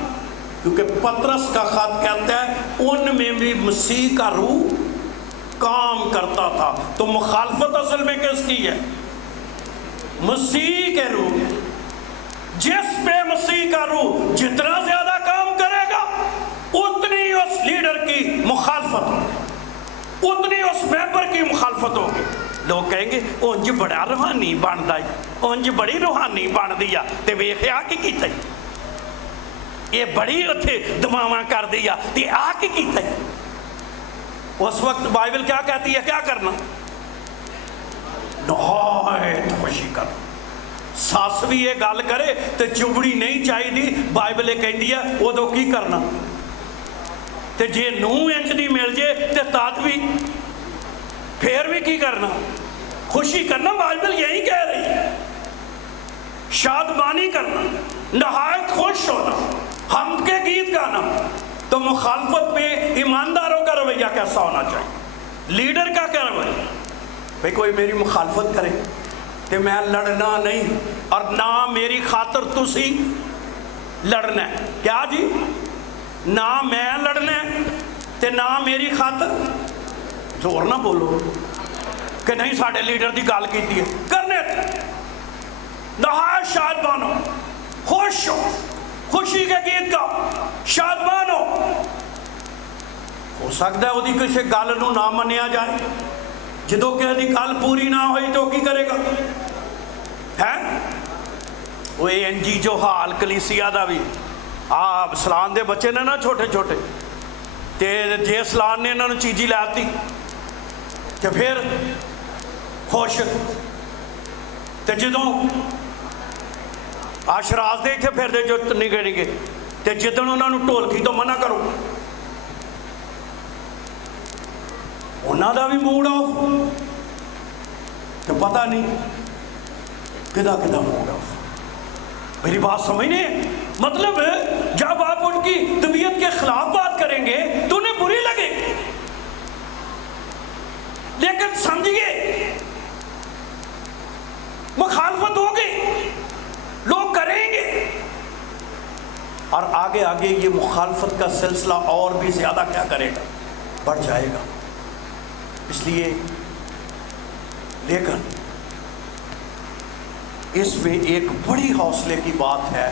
کیونکہ پطرس کا خط کہتا ہے ان میں بھی مسیح کا روح کام کرتا تھا۔ تو مخالفت اصل میں کس کی ہے؟ مسیح کے روح۔ جس پہ مسیح کا روح جتنا زیادہ کام کرے گا اتنی اس لیڈر کی مخالفت ہوگی، اتنی اس ممبر کی مخالفت ہوگی۔ لوگ کہیں گے اونج بڑا روحانی بندا ہے، اونج بڑی روحانی بن دیا تے ویکھیا کی کیتا ہے، یہ بڑی اتھے دماواں کر دیا تے آ کی کیتا ہے۔ اس وقت بائبل کیا کہتی ہے؟ کیا کرنا؟ نہایت خوشی کرنا۔ ساس بھی یہ گل کرے تے چبڑی نہیں چاہی دی، بائبل کہندی ہے ادو کی کرنا؟ تے جے نو انج دی مل جے تے تات بھی پھر بھی کی کرنا؟ خوشی کرنا۔ بائبل یہی کہہ رہی ہے، شادمانی کرنا، نہایت خوش ہونا، حمد کے گیت گانا۔ تو مخالفت میں ایمانداروں کا رویہ کیسا ہونا چاہیے؟ لیڈر کا کیا رویہ؟ بھئی کوئی میری مخالفت کرے تو میں لڑنا نہیں، اور نہ میری خاطر تسی لڑنا ہے۔ کیا جی؟ نہ میں لڑنا تے نہ میری خاطر زور نہ بولو کہ نہیں ساڈے لیڈر دی گل کیتی ہے کرنے نہایت شادمان ہو، خوش ہو، خوشی کے گیت گاؤ، شادمان ہو سکتا ہے وہی کسی گل نو نہ منیا جائے، جدو کہ دی گل پوری نہ ہوئی تو کی کرے گا ہے وہ انجی جو حال کلیسیا دا بھی آپ سلان دے بچے نے نا چھوٹے چھوٹے تے جے سلان نے انہوں چیزی لاتی کہ پھر خوش تے جدوں آشراز دے تھے پھر دے جو نگے نگے تے جدن انہوں ٹولکی تو منع کرو انہوں دا بھی موڈ آف تو پتہ نہیں کدا کدا موڈ آف میری بات سمجھنے مطلب جب آپ ان کی طبیعت کے خلاف بات کریں گے تو انہیں بری لگے لیکن سمجھئے مخالفت ہوگی لوگ کریں گے اور آگے آگے یہ مخالفت کا سلسلہ اور بھی زیادہ کیا کرے گا بڑھ جائے گا اس لیے لیکن اس میں ایک بڑی حوصلے کی بات ہے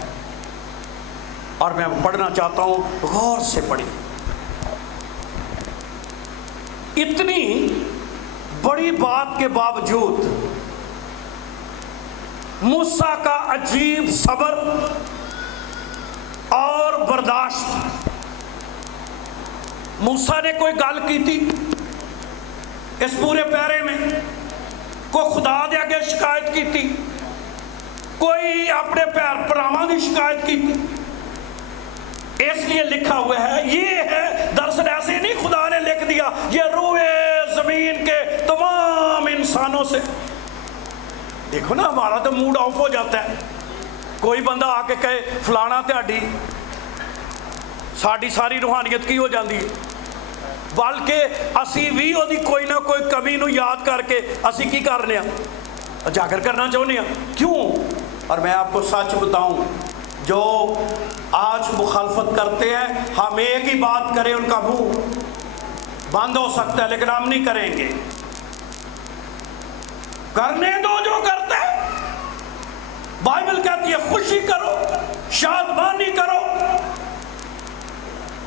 اور میں پڑھنا چاہتا ہوں غور سے پڑھی اتنی بڑی بات کے باوجود موسیٰ کا عجیب صبر اور برداشت موسیٰ نے کوئی گل کی تھی اس پورے پیرے میں کوئی خدا دے آگے شکایت کی تھی کوئی اپنے پراواں کی شکایت کی تھی اس لیے لکھا ہوا ہے یہ ہے دراصل ایسے نہیں خدا نے لکھ دیا یہ روح زمین کے تمام انسانوں سے دیکھو نا ہمارا تو موڈ آف ہو جاتا ہے کوئی بندہ آ کے کہے فلانا تہاڈی ساڈی ساری روحانیت کی ہو جاندی ہے بلکہ اسی بھی وہ کوئی نہ کوئی کمی نو یاد کر کے اسی کی کرنے ہیں اجاگر کرنا چاہنے ہیں کیوں اور میں آپ کو سچ بتاؤں جو آج مخالفت کرتے ہیں ہم ایک ہی بات کریں ان کا منہ بند ہو سکتا ہے لیکن ہم نہیں کریں گے کرنے دو جو کرتے ہیں بائبل کہتی ہے خوشی کرو شادمانی کرو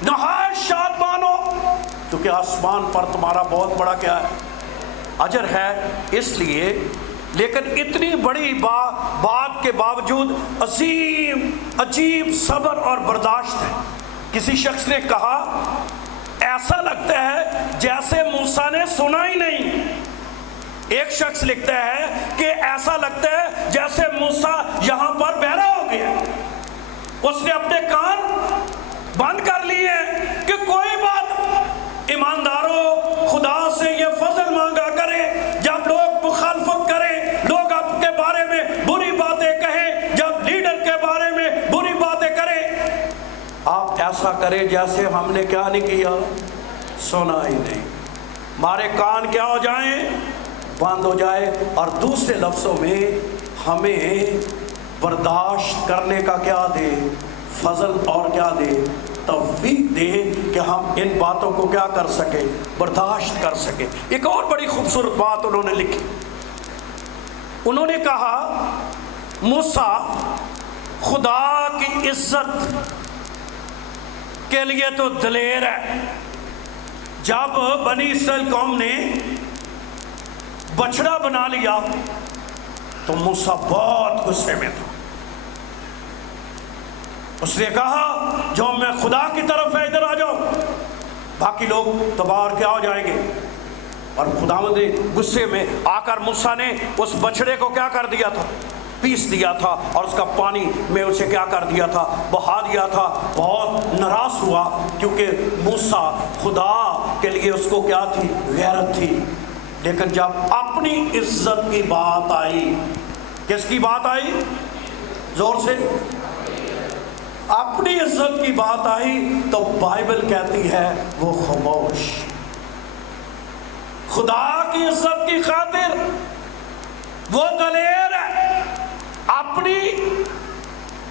نہایت شادمان ہو کیونکہ آسمان پر تمہارا بہت بڑا کیا ہے اجر ہے اس لیے لیکن اتنی بڑی بات کے باوجود عجیب صبر اور برداشت ہے کسی شخص نے کہا ایسا لگتا ہے جیسے موسیٰ نے سنا ہی نہیں ایک شخص لکھتا ہے کہ ایسا لگتا ہے جیسے موسیٰ یہاں پر بہرا ہو گیا اس نے اپنے کان بند کر لیے کہ کوئی بات ایمانداروں خدا سے یہ فضل مانگا کرے جب لوگ مخالفت کریں لوگ آپ کے بارے میں بری باتیں کہیں جب لیڈر کے بارے میں بری باتیں کریں آپ ایسا کریں جیسے ہم نے کیا نہیں کیا سنا ہی نہیں ہمارے کان کیا ہو جائیں بند ہو جائے اور دوسرے لفظوں میں ہمیں برداشت کرنے کا کیا دے فضل اور کیا دے توفیق دے کہ ہم ان باتوں کو کیا کر سکے برداشت کر سکے ایک اور بڑی خوبصورت بات انہوں نے لکھی انہوں نے کہا موسیٰ خدا کی عزت کے لیے تو دلیر ہے جب بنی اسرائیل قوم نے بچڑا بنا لیا تو موسیٰ بہت غصے میں تھا اس نے کہا جو میں خدا کی طرف ہے ادھر آ جاؤ باقی لوگ تباہ کیا ہو جائیں گے اور خداوند نے غصے میں آ کر موسیٰ نے اس بچڑے کو کیا کر دیا تھا پیس دیا تھا اور اس کا پانی میں اسے کیا کر دیا تھا بہا دیا تھا بہت ناراض ہوا کیونکہ موسیٰ خدا کے لیے اس کو کیا تھی غیرت تھی لیکن جب اپنی عزت کی بات آئی کس کی بات آئی زور سے اپنی عزت کی بات آئی تو بائبل کہتی ہے وہ خاموش خدا کی عزت کی خاطر وہ دلیر ہے اپنی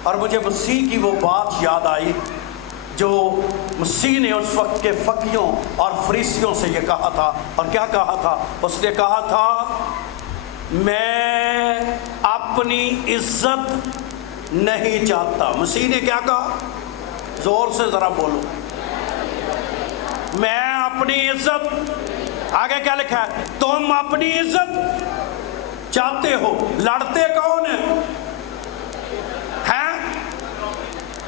اور مجھے مسیح کی وہ بات یاد آئی جو مسیح نے اس وقت کے فقیوں اور فریسیوں سے یہ کہا تھا. اور کیا کہا تھا؟ اس نے کہا تھا میں اپنی عزت نہیں چاہتا. مسیح نے کیا کہا؟ زور سے ذرا بولو. میں اپنی عزت، آگے کیا لکھا ہے؟ تم اپنی عزت چاہتے ہو. لڑتے کون ہیں؟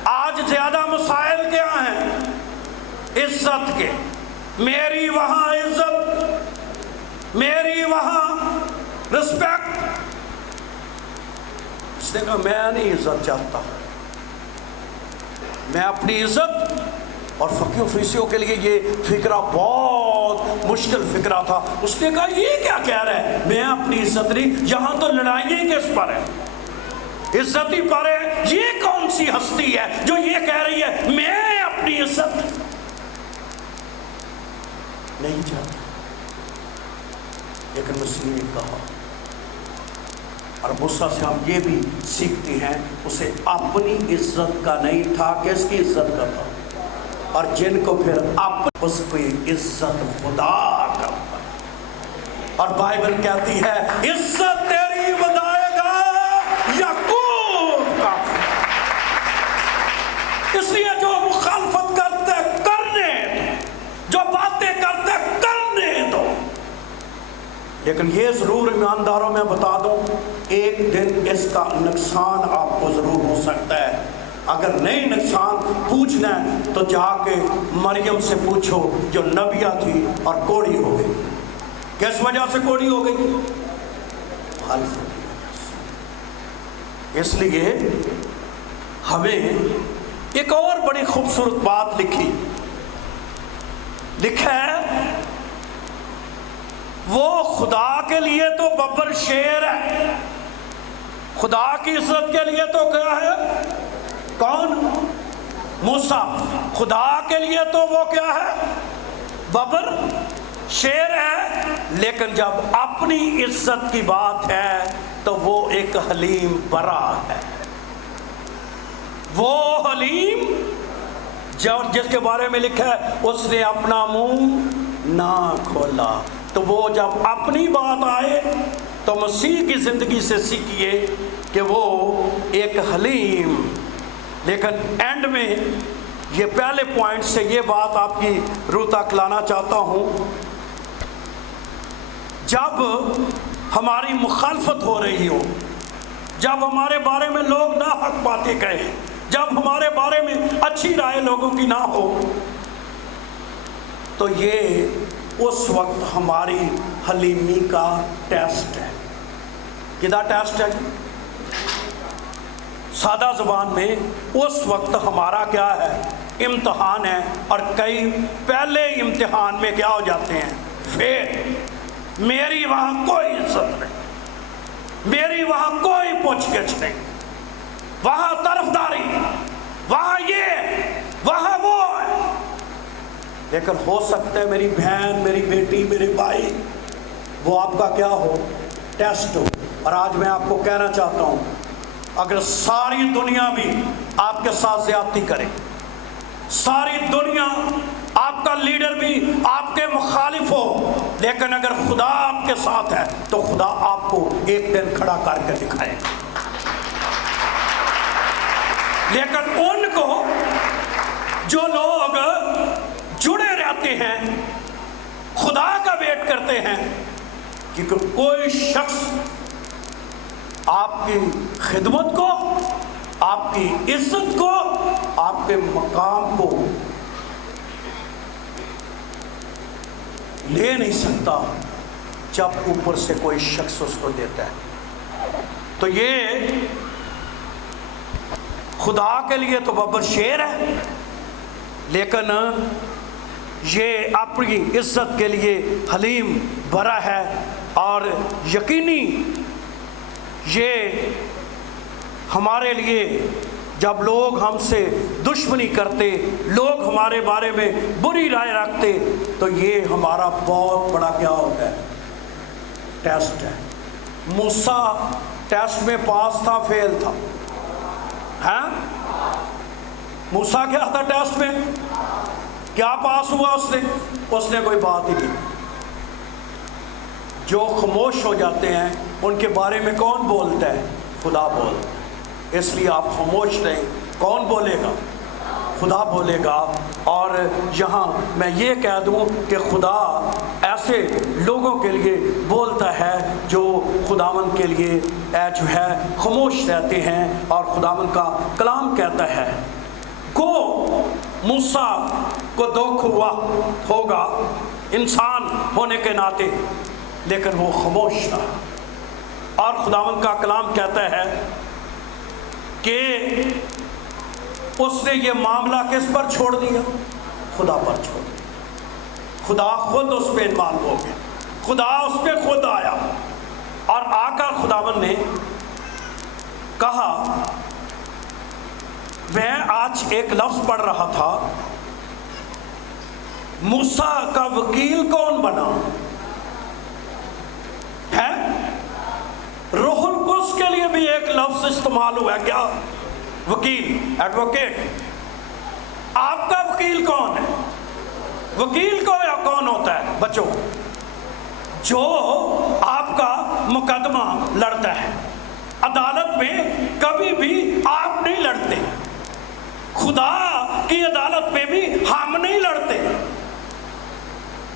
آج زیادہ مسائل کیا ہیں؟ عزت کے. میری وہاں عزت، میری وہاں رسپیکٹ. اس نے کہا میں نہیں عزت چاہتا، میں اپنی عزت. اور فقیوں فریسیوں کے لیے یہ فکرہ بہت مشکل فکرہ تھا. اس نے کہا یہ کیا کہہ رہا ہے؟ میں اپنی عزت نہیں. یہاں تو لڑائیاں کس پر ہے؟ عزت ہی پر ہے. یہ کون سی ہستی ہے جو یہ کہہ رہی ہے میں اپنی عزت نہیں چاہتا؟ لیکن مسیح نے کہا، اور موسیٰ سے ہم یہ بھی سیکھتے ہیں، اسے اپنی عزت کا نہیں تھا، کس کی عزت کا تھا. اور جن کو پھر اس کی عزت خدا کرتا. اور بائبل کہتی ہے عزت تیری بدائے گا یعقوب کا. اس لیے جو مخالفت کرتے کرنے دو، جو باتیں کرتے کرنے دو. لیکن یہ ضرور ایمانداروں میں بتا دوں، ایک دن اس کا نقصان آپ کو ضرور ہو سکتا ہے. اگر نہیں نقصان پوچھنا ہے تو جا کے مریم سے پوچھو جو نبیہ تھی اور کوڑی ہو گئی. کس وجہ سے کوڑی ہو گئی؟ مخالفت کی وجہ سے. اس لیے ہمیں ایک اور بڑی خوبصورت بات لکھا ہے، وہ خدا کے لیے تو ببر شیر ہے. خدا کی عزت کے لیے تو کیا ہے؟ کون؟ موسیٰ. خدا کے لیے تو وہ کیا ہے؟ ببر شیر ہے. لیکن جب اپنی عزت کی بات ہے تو وہ ایک حلیم برا ہے. وہ حلیم جس کے بارے میں لکھا ہے اس نے اپنا منہ نہ کھولا. تو وہ جب اپنی بات آئے تو مسیح کی زندگی سے سیکھیے کہ وہ ایک حلیم. لیکن اینڈ میں یہ پہلے پوائنٹ سے یہ بات آپ کی روح تک لانا چاہتا ہوں. جب ہماری مخالفت ہو رہی ہو، جب ہمارے بارے میں لوگ ناحق باتیں کہیں، جب ہمارے بارے میں اچھی رائے لوگوں کی نہ ہو، تو یہ اس وقت ہماری حلیمی کا ٹیسٹ ہے. کدا ٹیسٹ ہے؟ سادہ زبان میں اس وقت ہمارا کیا ہے؟ امتحان ہے. اور کئی پہلے امتحان میں کیا ہو جاتے ہیں؟ پھر میری وہاں کوئی عزت نہیں، میری وہاں کوئی پوچھ گچھ نہیں، وہاں طرفداری، وہاں یہ، وہاں وہ ہے. لیکن ہو سکتا ہے میری بہن، میری بیٹی، میرے بھائی، وہ آپ کا کیا ہو؟ ٹیسٹ ہو. اور آج میں آپ کو کہنا چاہتا ہوں، اگر ساری دنیا بھی آپ کے ساتھ زیادتی کرے، ساری دنیا، آپ کا لیڈر بھی آپ کے مخالف ہو، لیکن اگر خدا آپ کے ساتھ ہے تو خدا آپ کو ایک دن کھڑا کر کے دکھائے. لیکن ان کو جو لوگ جڑے رہتے ہیں، خدا کا ویٹ کرتے ہیں، کیونکہ کوئی شخص آپ کی خدمت کو، آپ کی عزت کو، آپ کے مقام کو لے نہیں سکتا جب اوپر سے کوئی شخص اس کو دیتا ہے. تو یہ خدا کے لیے تو ببر شیر ہے، لیکن یہ اپنی عزت کے لیے حلیم برا ہے. اور یقینی یہ ہمارے لیے جب لوگ ہم سے دشمنی کرتے، لوگ ہمارے بارے میں بری رائے رکھتے، تو یہ ہمارا بہت بڑا کیا ہوتا ہے؟ ٹیسٹ ہے. موسیٰ ٹیسٹ میں پاس تھا، فیل تھا؟ ہاں، موسیٰ گیا تھا ٹیسٹ میں، کیا پاس ہوا اس نے کوئی بات ہی نہیں۔ جو خاموش ہو جاتے ہیں ان کے بارے میں کون بولتا ہے؟ خدا بولتا ہے۔ اس لیے آپ خاموش رہیں۔ کون بولے گا؟ خدا بولے گا۔ اور یہاں میں یہ کہہ دوں کہ خدا ایسے لوگوں کے لیے بولتا ہے جو خداوند کے لیے جو ہے خاموش رہتے ہیں، اور خداوند کا کلام کہتا ہے کو موسیٰ کو دکھ ہوا ہوگا انسان ہونے کے ناطے، لیکن وہ خاموش تھا۔ اور خداوند کا کلام کہتا ہے کہ اس نے یہ معاملہ کس پر چھوڑ دیا؟ خدا پر چھوڑ دیا۔ خدا خود اس پہ انوالو ہو گیا، خدا اس پہ خود آیا، اور آ کر خداوند نے کہا، میں آج ایک لفظ پڑھ رہا تھا، موسیٰ کا وکیل کون بنا ہے؟ روح القدس کے لیے بھی ایک لفظ استعمال ہوا ہے، کیا؟ وکیل، ایڈوکیٹ۔ آپ کا وکیل کون ہے؟ وکیل کون ہوتا ہے بچوں؟ جو آپ کا مقدمہ لڑتا ہے۔ عدالت میں کبھی بھی آپ نہیں لڑتے، خدا کی عدالت میں بھی ہم نہیں لڑتے۔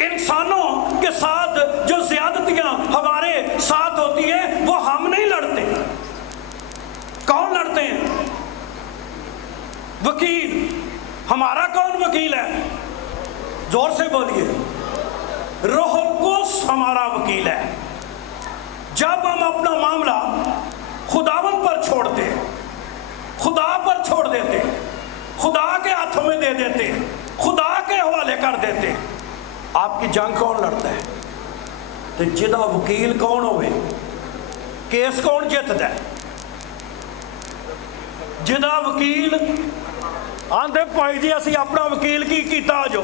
انسانوں کے ساتھ جو زیادتیاں ہمارے ساتھ ہوتی ہیں وہ ہم نہیں لڑتے۔ کون لڑتے ہیں؟ وکیل۔ ہمارا کون وکیل ہے؟ زور سے بولیے۔ روح القدس ہمارا وکیل ہے۔ جب ہم اپنا معاملہ خداوند پر چھوڑتے ہیں، خدا پر چھوڑ دیتے ہیں، خدا کے ہاتھوں میں دے دیتے ہیں، خدا کے حوالے کر دیتے ہیں، آپ کی جنگ کون لڑتا ہے؟ تو جدا وکیل کون ہوئے؟ کیس کون جیتدا ہے؟ جدا وکیل آندے پائی جی اسی اپنا وکیل کی کیتا جو،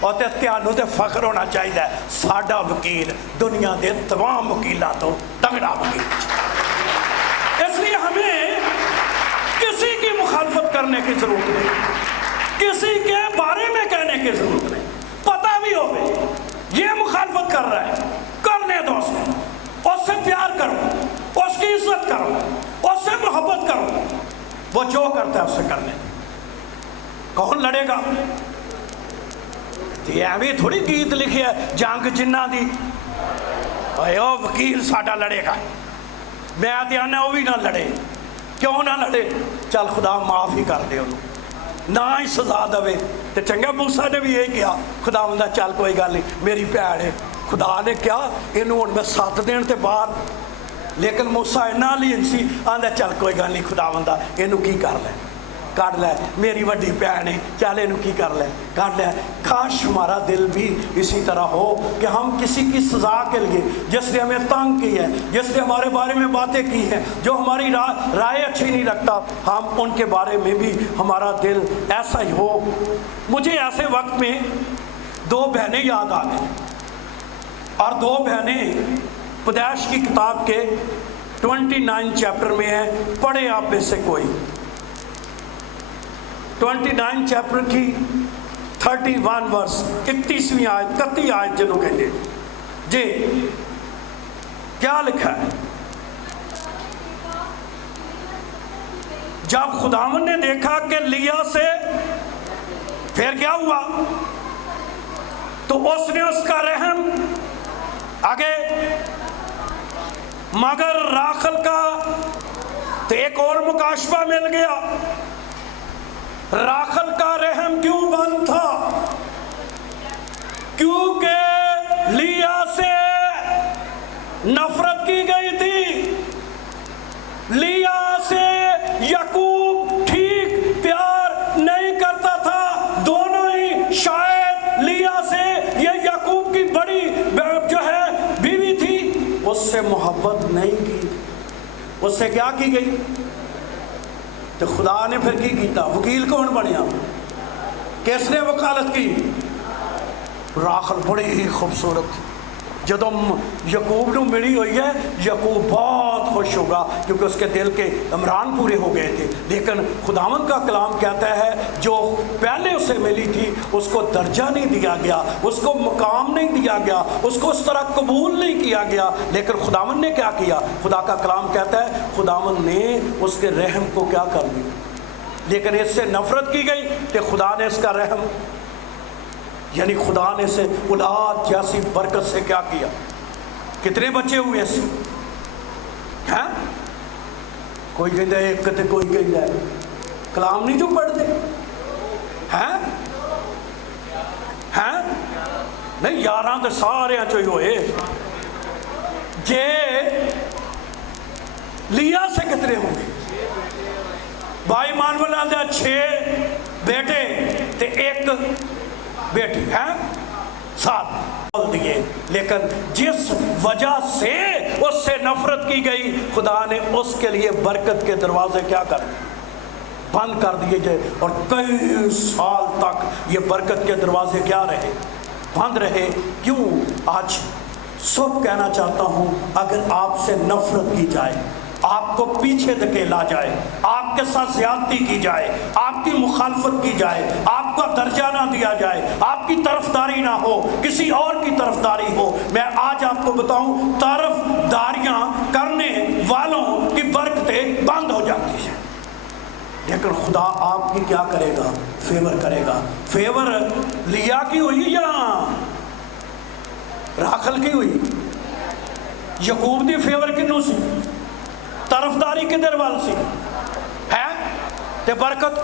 اور تیانوں تے فخر ہونا چاہیے ساڈا وکیل دنیا دے تمام وکیلاں تو تگڑا وکیل۔ اس لیے ہمیں کسی کی مخالفت کرنے کی ضرورت نہیں، کسی کے بارے میں کہنے کی ضرورت نہیں۔ پتہ بھی ہو یہ مخالفت کر رہا ہے، کرنے دو اس سے پیار کرو، اس کی عزت کرو، اس سے محبت کرو، وہ جو کرتا ہے اس سے کرنے دو۔ کون لڑے گا؟ یہ ایویں تھوڑی گیت لکھی ہے جنگ جنہ دی، او وکیل ساڈا لڑے گا، میں آنا وہ بھی نہ لڑے۔ کیوں نہ لڑے؟ چل خدا معاف ہی کر دے انہوں، نہ ہی سزا دے تو چنگا۔ موسیٰ نے بھی یہی کیا، خدا ہوں چل کوئی گل نہیں میری بھیڑ ہے۔ خدا نے کیا انہوں ہوں میں 7 دن تے باہر، لیکن موسیٰ اینا لین سی آندا چل کوئی گل نہیں، خدا ہوں انہوں کی کر لے، کر لے، میری وڈی بھیڑ ہے، چل انہوں کی کر لے، کر لے۔ کاش ہمارا دل بھی اسی طرح ہو کہ ہم کسی کی سزا کے لیے، جس نے ہمیں تنگ کی ہے، جس نے ہمارے بارے میں باتیں کی ہیں، جو ہماری رائے اچھی نہیں رکھتا، ہم ان کے بارے میں بھی ہمارا دل ایسا ہی ہو۔ مجھے ایسے وقت میں 2 بہنیں یاد آ گئیں، اور 2 بہنیں پیدائش کی کتاب کے 29 چیپٹر میں ہیں، پڑھے آپ میں سے کوئی 29 چیپٹر کی 31 ورس 31ویں آیت 31 آیت جنہوں کہتے جی کیا لکھا ہے؟ جب خداوند نے دیکھا کہ لیا سے پھر کیا ہوا تو اس نے اس کا رحم آگے، مگر راخل کا تو ایک اور مکاشفہ مل گیا۔ راخل کا رحم کیوں بند تھا؟ کیونکہ لیا سے نفرت کی گئی تھی، لیا سے یعقوب ٹھیک پیار نہیں کرتا تھا، دونوں ہی شاید لیا سے، یہ یعقوب کی بڑی جو ہے بیوی تھی، اس سے محبت نہیں کی، اس سے کیا کی گئی؟ تو خدا نے پھر کی کیتا؟ وکیل کون بنیا؟ کس نے وکالت کی؟ راخل بڑی ہی خوبصورت تھی، جدو یعقوب نو ملی ہوئی ہے، یعقوب بہت خوش ہوگا کیونکہ اس کے دل کے امران پورے ہو گئے تھے. لیکن خداوند کا کلام کہتا ہے جو پہلے اسے ملی تھی اس کو درجہ نہیں دیا گیا, اس کو مقام نہیں دیا گیا, اس کو اس طرح قبول نہیں کیا گیا. لیکن خداوند نے کیا کیا؟ خدا کا کلام کہتا ہے خداوند نے اس کے رحم کو کیا کر دیا. لیکن اس سے نفرت کی گئی کہ خدا نے اس کا رحم, یعنی خدا نے اسے اولاد جیسی برکت سے کیا کیا. کتنے بچے ہوئے اس سے ہیں؟ کوئی کہتا ہے ایک تے کوئی کہتا ہے کلام نہیں جو پڑھتے ہیں نہیں 11 تو سارے چوئی ہوئے. جے لیا سے کتنے ہوں گے؟ بھائی مانول آدھا 6 بیٹے تے 1 بیٹی ہیں 7 دیے. لیکن جس وجہ سے اس سے نفرت کی گئی خدا نے اس کے لیے برکت کے دروازے کیا کر بند کر دیے جائے, اور کئی سال تک یہ برکت کے دروازے کیا رہے؟ بند رہے. کیوں؟ آج سب کہنا چاہتا ہوں اگر آپ سے نفرت کی جائے, آپ کو پیچھے دھکیلا جائے, آپ کے ساتھ زیادتی کی جائے, آپ کی مخالفت کی جائے, آپ کا درجہ نہ دیا جائے, آپ کی طرفداری نہ ہو, کسی اور کی طرفداری ہو, میں آج آپ کو بتاؤں طرفداریاں کرنے والوں کی برکتیں بند ہو جاتی ہیں. لیکن خدا آپ کی کیا کرے گا؟ فیور کرے گا. فیور لیا کی ہوئی یا راخل کی ہوئی؟ یعقوب دی فیور کنوں سی؟ طرفداری کدھر وال سی ہے تے برکت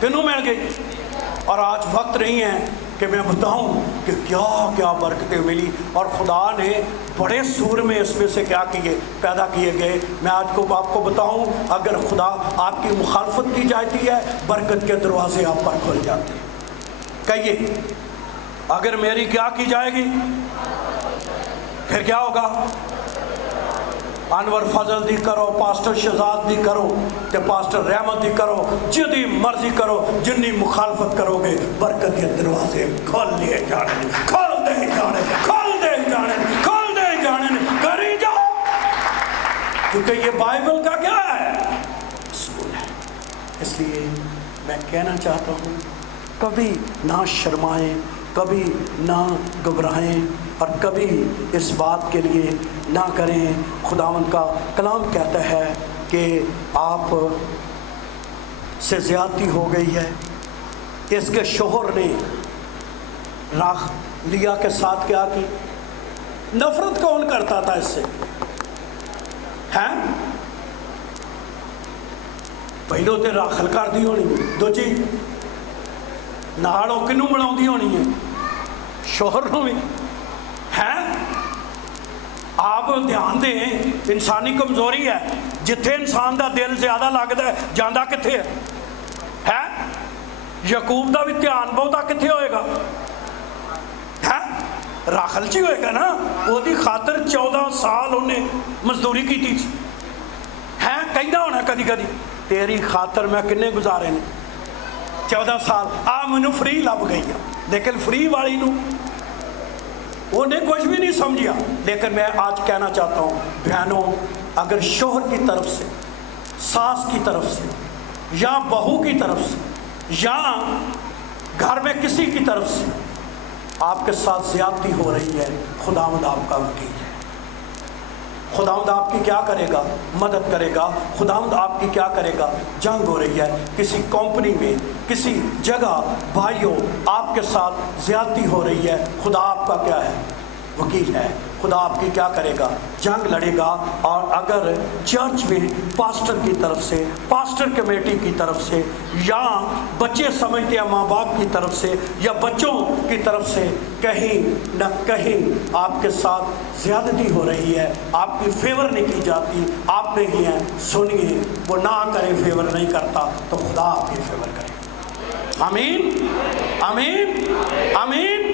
کنوں مل گئی. اور آج وقت نہیں ہے کہ میں بتاؤں کہ کیا کیا برکتیں ملی, اور خدا نے بڑے سور میں اس میں سے کیا کیے پیدا کیے گئے. میں آج کو آپ کو بتاؤں اگر خدا آپ کی مخالفت کی جاتی ہے برکت کے دروازے آپ پر کھل جاتے ہیں. کہیے اگر میری کیا کی جائے گی پھر کیا ہوگا؟ انور فضل دی کرو, پاسٹر شہزاد دی کرو, تے پاسٹر رحمت دی کرو, جدی مرضی کرو, جنی مخالفت کرو گے برکت کے دروازے کھول لیے جانے, کھول دے جانے, کھول دے جانے, کھول دے جانے, کری جاؤ. کیونکہ یہ بائبل کا کیا ہے؟ اصول ہے. اس لیے میں کہنا چاہتا ہوں کبھی نہ شرمائیں, کبھی نہ گھبرائیں, اور کبھی اس بات کے لیے نہ کریں. خداوند کا کلام کہتا ہے کہ آپ سے زیادتی ہو گئی ہے. اس کے شوہر نے راخ لیا کے ساتھ کیا کی؟ نفرت کون کرتا تھا اس سے؟ ہیں پہلو تے راخل کر دی ہونی, دو جی نالوں کنوں بناؤں دی ہونی ہے؟ شوہر نو بھی ہیں. آپ دھیان دیں انسانی کمزوری ہے, جتھے انسان دا دل زیادہ لگتا ہے جاندہ کتھے ہے؟ یعقوب دا بھی دھیان بہتا کتھے ہوئے گا؟ راخل چی ہوئے گا نا, وہ دی خاطر 14 سال انہیں مزدوری کی تھی ہے. کہنا ہونا کدی کدی تیری خاطر میں کنے گزارے نے 14 سال, مینوں فری لب گئی ہے. لیکن فری والی نو انہیں کچھ بھی نہیں سمجھیا. لیکن میں آج کہنا چاہتا ہوں بہنوں, اگر شوہر کی طرف سے, ساس کی طرف سے, یا بہو کی طرف سے, یا گھر میں کسی کی طرف سے آپ کے ساتھ زیادتی ہو رہی ہے, خداوند آپ کا وکیل ہے. خداوند آپ کی کیا کرے گا؟ مدد کرے گا. خداوند آپ کی کیا کرے گا؟ جنگ ہو رہی ہے کسی کمپنی میں, کسی جگہ, بھائیوں آپ کے ساتھ زیادتی ہو رہی ہے, خدا آپ کا کیا ہے؟ وکیل ہے. خدا آپ کی کیا کرے گا؟ جنگ لڑے گا. اور اگر چرچ میں پاسٹر کی طرف سے, پاسٹر کمیٹی کی طرف سے, یا بچے سمجھتے ہیں ماں باپ کی طرف سے, یا بچوں کی طرف سے کہیں نہ کہیں آپ کے ساتھ زیادتی ہو رہی ہے, آپ کی فیور نہیں کی جاتی, آپ نہیں ہیں, سنیے وہ نہ کرے, فیور نہیں کرتا تو خدا آپ کی فیور کرے. آمین آمین آمین.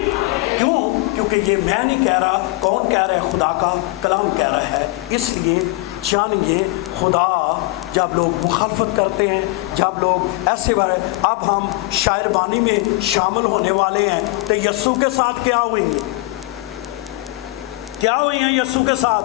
کیوں؟ کیونکہ یہ میں نہیں کہہ رہا, کون کہہ رہا ہے؟ خدا کا کلام کہہ رہا ہے. اس لیے جانیے خدا جب لوگ مخالفت کرتے ہیں, جب لوگ ایسے بارے, اب ہم شاعر بانی میں شامل ہونے والے ہیں, تو یسوع کے ساتھ کیا ہوئی ہیں؟ کیا ہوئی ہیں یسوع کے ساتھ؟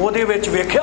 ਉਹਦੇ ਵਿੱਚ ਵੇਖਿਆ